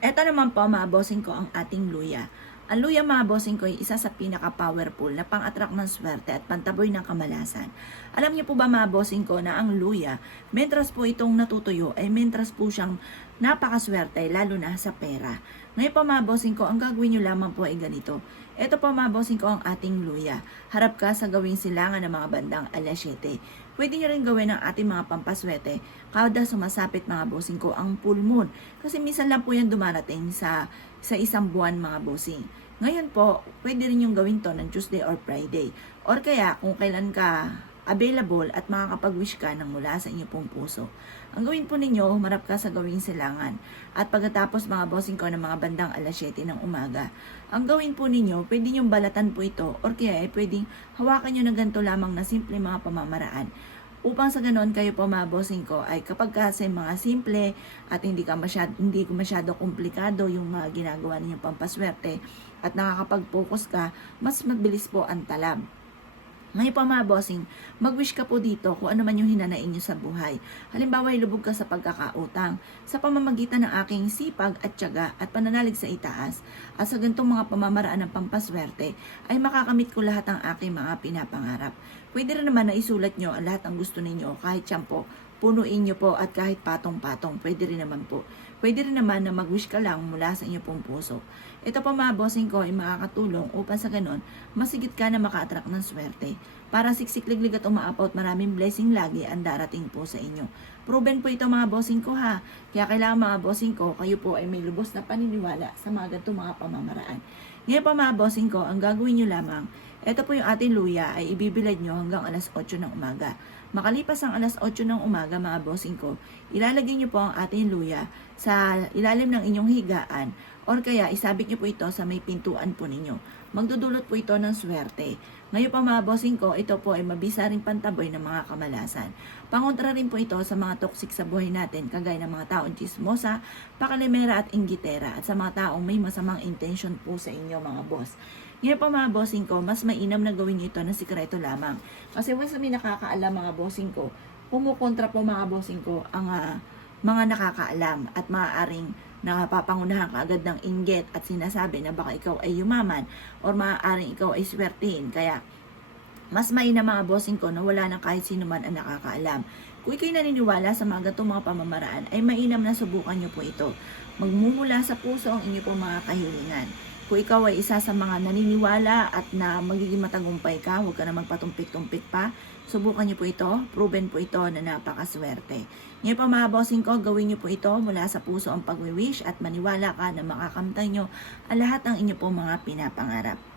Eto naman po mga bossing ko ang ating luya. Ang luya mga bossing ko ay isa sa pinaka-powerful na pang-attract ng swerte at pantaboy ng kamalasan. Alam niyo po ba mga bossing ko na ang luya, mentras po itong natutuyo ay mentras po siyang napakaswerte lalo na sa pera. Ngayon po mga bossing ko, ang gagawin niyo lamang po ay ganito. Ito po mga bossing ko ang ating luya. Harap ka sa gawing silangan ng mga bandang alas 7. Pwede nyo rin gawin ang ating mga pampaswerte kada sumasapit mga bossing ko ang full moon. Kasi minsan lang po yan dumarating sa isang buwan mga bossing. Ngayon po, pwede rin yung gawin to ng Tuesday or Friday. Or kaya kung kailan ka available at makakapag-wish ka ng mula sa inyo pong puso. Ang gawin po ninyo, humarap ka sa gawing silangan. At pagkatapos mga bossing ko ng mga bandang alas 7 ng umaga, ang gawin po ninyo, pwede nyo balatan po ito or kaya pwedeng hawakan nyo ng ganito lamang na simple mga pamamaraan. Upang sa ganon kayo po mga bossing ko ay kapag kasi mga simple at hindi ko masyado komplikado yung mga ginagawa ninyong pampaswerte at nakakapag-focus ka, mas mabilis po ang talab. Ngayon pa mga bossing, mag-wish ka po dito kung ano man yung hinanain nyo sa buhay. Halimbawa, lubog ka sa pagkakautang, sa pamamagitan ng aking sipag at tiyaga at pananalig sa itaas, at sa ganitong mga pamamaraan ng pampaswerte, ay makakamit ko lahat ng aking mga pinapangarap. Pwede rin naman na isulat nyo ang lahat ng gusto ninyo, kahit siyampo, punuin nyo po at kahit patong-patong, pwede rin naman po. Pwede rin naman na mag-wish ka lang mula sa inyong pong puso. Ito pa mga bossing ko ay makakatulong upang sa ganon, masigit ka na maka-attract ng swerte. Para siksik-liglig at umaapaw at maraming blessing lagi ang darating po sa inyo. Proven po ito mga bossing ko ha. Kaya kailangan mga bossing ko, kayo po ay may lubos na paniniwala sa mga ganitong mga pamamaraan. Ngayon pa mga bossing ko, ang gagawin nyo lamang, ito po yung ating luya ay ibibilad nyo hanggang alas 8 ng umaga. Makalipas ang alas 8 ng umaga mga bossing ko, ilalagay nyo po ang ating luya sa ilalim ng inyong higaan or kaya isabit nyo po ito sa may pintuan po ninyo. Magdudulot po ito ng swerte. Ngayon pa mga bossing ko, ito po ay mabisa ring pantaboy ng mga kamalasan. Pangontra rin po ito sa mga toxic sa buhay natin, kagaya ng mga taong chismosa, pakalimera at inggitera, at sa mga taong may masamang intention po sa inyo mga boss. Ngayon pa mga bossing ko, mas mainam na gawin ito na sikreto lamang. Kasi once na may nakakaalam mga bossing ko, pumukontra po mga bossing ko ang mga nakakaalam at maaaring napapangunahan ka agad ng inggit at sinasabi na baka ikaw ay yumaman or maaaring ikaw ay swertihin. Kaya mas mainam mga bossing ko na wala na kahit sino man ang nakakaalam. Kung ikaw'y naniniwala sa mga ganitong mga pamamaraan, ay mainam na subukan nyo po ito. Magmumula sa puso ang inyo po mga kahilingan. Kung ikaw ay isa sa mga naniniwala at na magiging matagumpay ka, huwag ka na magpatumpik-tumpik pa, subukan nyo po ito, proven po ito na napakaswerte. Ngayon pa mga bossing ko, gawin nyo po ito mula sa puso ang pag-wish at maniwala ka na makakamtan nyo ang lahat ng inyo po mga pinapangarap.